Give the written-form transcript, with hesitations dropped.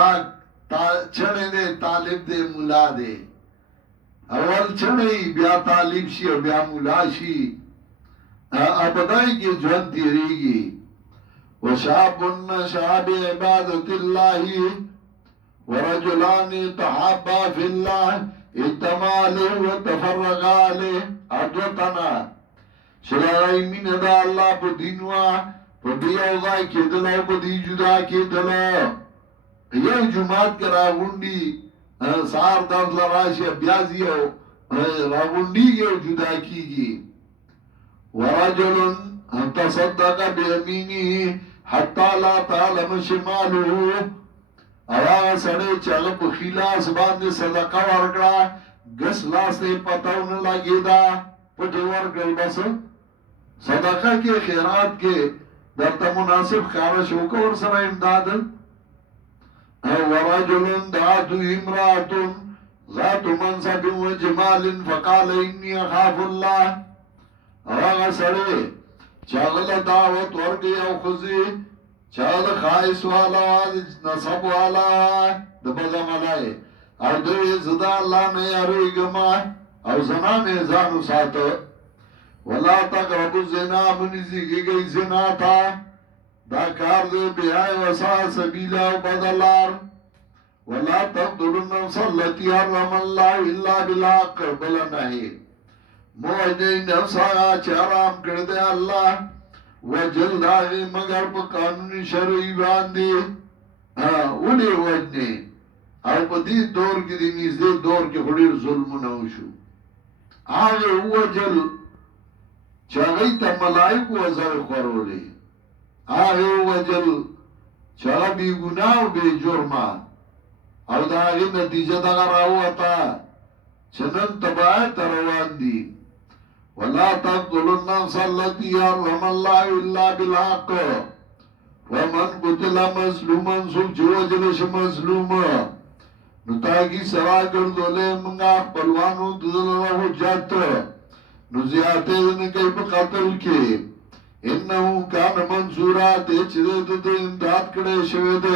خوراک چڑے دے طالب دے ملا دے اول چڑے بیا طالب شی او بیا ملا شی ابدائی کی جون تیریگی وشاب نشا بعبادت اللہ ورجلان تحابا فی اللہ اجتماع علیہ وتفرقا علیہ ادوتنا شرائی من دا اللہ پا دینوا پا دیو دائی کی دلو پا دی جدا کی دلو یو جماعت کے راغنڈی سار درد لراشی بیازی ہو راغنڈی یو جدا کی گی ورجل تصدق بیمینی حتی لا تعلم شمالو اواغ سڑے چل بخیلاس باندے صدقہ ورکڑا گس لاستے پتاون لگی دا پٹی ورکڑ بس صدقہ کے خیرات کے درتا مناسب خارش ہوکا ورسر امداد ورجل دعاتو امرات ذات منصب و جمال فقال انی اخاف اللہ اواغ سڑے چاگل دعوت ورگی او خزی چاگل خائص والا نصب والا دبزا ملائے او دوی زدا اللہ میں اروی گما او زنان ازانو ساتو ولا تقرب الزنا منزی کی گئی زنا تھا دا کار دے بیائی وسا سبیلا و بدلار ولا تقتل النفس التي حرم الله الا بالحق بلا نہیں موجدی نفس آیا چرام کردے اللہ وجل داغی مگر پا قانونی شرعی باندی اولی وجنے او پا دی دور کی دی نیزدی دور کی خودیر ظلم نوشو آگے وجل چاگئی تا ملائک وزر خورولے آگے وجل چاگا بی گناہ بی جرما او دا آگے نتیجہ دا راو تا چنن تباہ تروان دی ولا تقتلوا النفس التي حرم الله الا بالحق ومن قتل مظلوما سوچ وجلش مظلوم نتاگی سوا کردولے منگا پلوانو ددل حجت نزیاتے دن کئی پا قتل کے انہو کان منصورات چدے دد امداد کڑے شوید